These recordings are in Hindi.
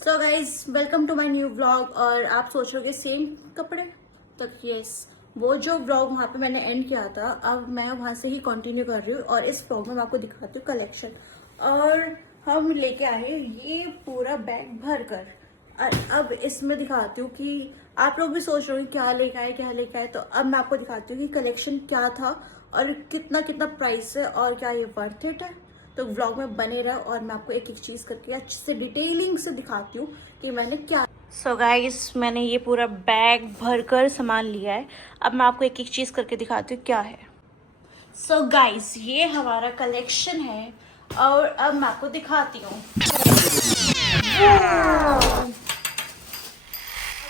So guys welcome to my new vlog. और आप सोच रहे हो सेम कपड़े तो यस, वो जो व्लॉग वहाँ पे मैंने एंड किया था अब मैं वहाँ से ही कंटिन्यू कर रही हूँ और इस व्लॉग में मैं आपको दिखाती हूँ कलेक्शन। और हम लेके आए ये पूरा बैग भर कर। और अब इसमें दिखाती हूँ कि आप लोग भी सोच रहे हो क्या लेके आए क्या लेके आए, तो अब मैं आपको दिखाती हूँ कि कलेक्शन क्या था और कितना कितना प्राइस है और क्या ये वर्थ इट है। तो व्लॉग में बने रहा और मैं आपको एक एक चीज करके अच्छे से डिटेलिंग से दिखाती हूँ कि मैंने क्या। सो गाइस मैंने ये पूरा बैग भरकर सामान लिया है। अब मैं आपको एक एक चीज करके दिखाती हूँ क्या है। सो गाइस ये हमारा कलेक्शन है और अब मैं आपको दिखाती हूँ।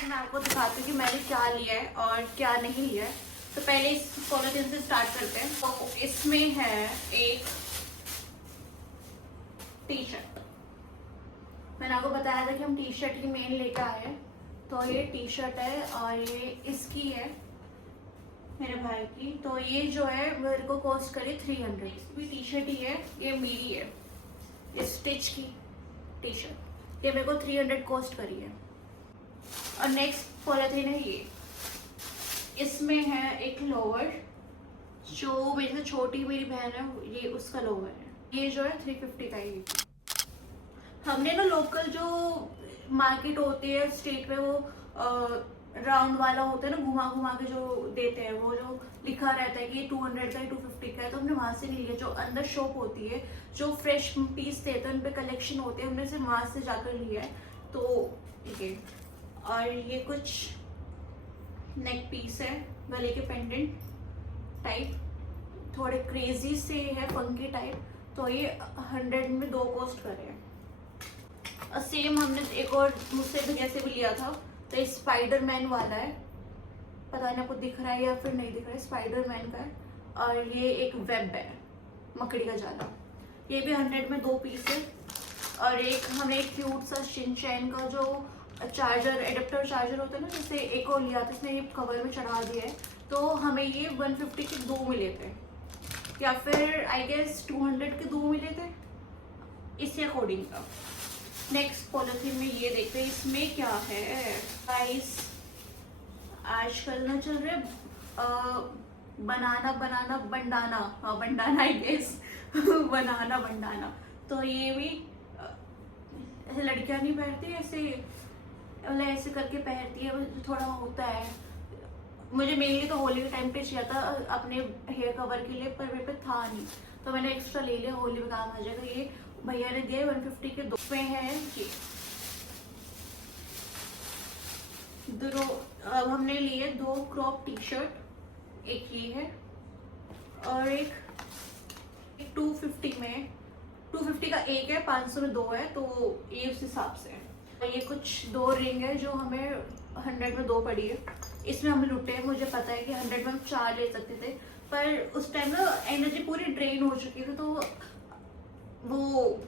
मैं आपको दिखाती हूँ कि मैंने क्या लिया है और क्या नहीं लिया है। तो पहले इस पॉलिथीन से स्टार्ट करते हैं। तो इसमें है एक टी शर्ट। मैंने आपको बताया था कि हम टी शर्ट की मेन लेकर आए हैं। तो ये टी शर्ट है और ये इसकी है मेरे भाई की। तो ये जो है मेरे को कॉस्ट करी 300। भी टी शर्ट ही है, ये मेरी है स्टिच की टी शर्ट। ये मेरे को 300 कॉस्ट करी है। और नेक्स्ट पॉलिथीन है ये। इसमें है एक लोअर जो मेरे से छोटी मेरी बहन है, ये उसका लोअर है। ये जो है 350 का ही। हमने ना लोकल जो मार्केट होती है स्ट्रीट पे वो राउंड वाला होता है ना, घुमा घुमा के जो देते हैं, वो जो लिखा रहता है कि 200 का है 250 का है, तो हमने वहां से नहीं लिया। जो अंदर शॉप होती है जो फ्रेश पीस देते हैं उन पे कलेक्शन होते हैं, हमने सिर्फ वहां से जाकर लिया है। तो ये और ये कुछ नेक पीस है, गले के पेंडेंट टाइप, थोड़े क्रेजी से है फंकी टाइप। तो ये 100 में दो कॉस्ट करे हैं। सेम हमने एक और दूसरे भैया से भी लिया था। तो ये स्पाइडरमैन वाला है, पता नहीं आपको दिख रहा है या फिर नहीं दिख रहा है, स्पाइडरमैन का है। और ये एक वेब है, मकड़ी का जाला। ये भी 100 में दो पीस है। और एक हमने एक क्यूट सा शिनचैन का जो चार्जर एडेप्टर चार्जर होता है ना, जैसे एक और लिया था, इसने ये कवर में चढ़ा दिया है। तो हमें ये 150 के दो मिले थे या फिर आई गेस 200 के दो मिले थे इसी अकॉर्डिंग का। नेक्स्ट पॉलिथीन में ये देखते हैं इसमें क्या है। गाइस आजकल ना चल रहे बनाना बनाना बंडाना, हाँ bandana I guess banana bandana. तो ये भी ऐसे लड़कियां नहीं पहनती, ऐसे मतलब ऐसे करके पहनती है, थोड़ा होता है। मुझे मेनली तो होली के टाइम पे चाहिए था अपने हेयर कवर के लिए, पर मेरे पे था नहीं, तो मैंने एक्स्ट्रा ले लिया, होली में काम आ जाएगा। ये भैया ने दिए 150 के दो में है ये दो। अब हमने लिए दो क्रॉप टी शर्ट, एक ये है और एक 250 में, 250 का एक है, 500 में दो है, तो ये उस हिसाब से है। ये कुछ दो रिंग है जो हमें 100 में दो पड़ी है। इसमें हम लुटे हैं, मुझे पता है कि 100 में हम 4 ले सकते थे, पर उस टाइम ना एनर्जी पूरी ड्रेन हो चुकी थी, तो वो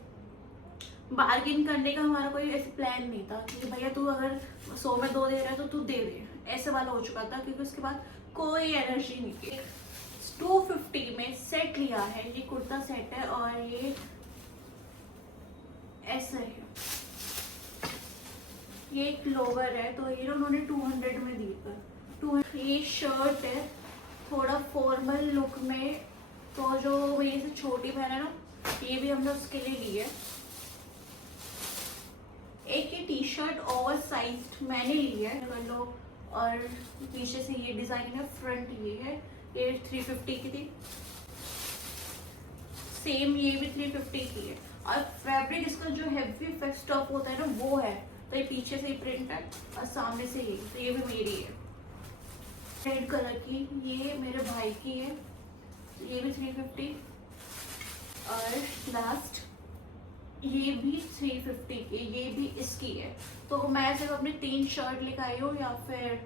बार्गेन करने का हमारा कोई ऐसे प्लान नहीं था कि भैया तू अगर 100 में दो दे रहा है तो तू दे दे, ऐसे वाला हो चुका था, क्योंकि उसके बाद कोई एनर्जी नहीं थी। 250 में सेट लिया है, ये कुर्ता सेट है और ये ऐसा है, ये एक लोवर है। तो ये उन्होंने 200 में दी था। ये शर्ट है थोड़ा फॉर्मल लुक में, तो जो मेरी से छोटी बहन है ना, ये भी हमने उसके लिए ली है। एक ये टी शर्ट ओवर साइज मैंने ली है कर लो, और पीछे से ये डिजाइन है, फ्रंट ये है, ये 350 की थी। सेम ये भी 350 की है। और फैब्रिक इसका जो हैवी स्टफ होता है ना वो है, तो ये पीछे से प्रिंट है और सामने से ये, तो ये भी मेरी है रेड कलर की। ये मेरे भाई की है, तो ये भी 350। और लास्ट ये भी 350 की, ये भी इसकी है। तो मैं सिर्फ अपने 3 शर्ट लेकर आई हूँ या फिर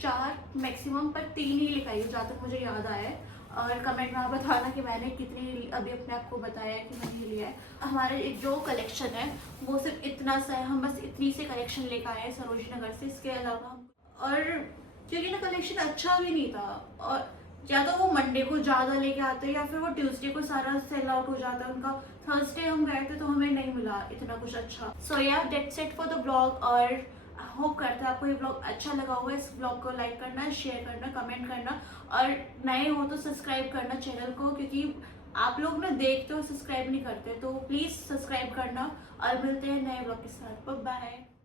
4 मैक्सिमम, पर 3 ही लेकर आई हूँ जहाँ तक मुझे याद आया है। और कमेंट में आप बताना कि मैंने कितनी अभी अपने आप को बताया है कि मैंने लिया है। हमारे जो कलेक्शन है वो सिर्फ इतना सा है, हम बस इतनी से कलेक्शन लेकर आए हैं सरोजनी नगर से, इसके अलावा और क्योंकि ना कलेक्शन अच्छा भी नहीं था, और या तो वो मंडे को ज़्यादा लेके आते हैं या फिर वो ट्यूसडे को सारा सेल आउट हो जाता है उनका थर्सडे हम गए थे तो हमें नहीं मिला इतना कुछ अच्छा। सो या that's it for the blog, और होप करते हैं आपको ये ब्लॉग अच्छा लगा होगा। इस ब्लॉग को लाइक करना, शेयर करना, कमेंट करना, और नए हो तो सब्सक्राइब करना चैनल को, क्योंकि आप लोग ना देखते हो सब्सक्राइब नहीं करते, तो प्लीज सब्सक्राइब करना। और मिलते हैं नए ब्लॉग के साथ। Bye bye.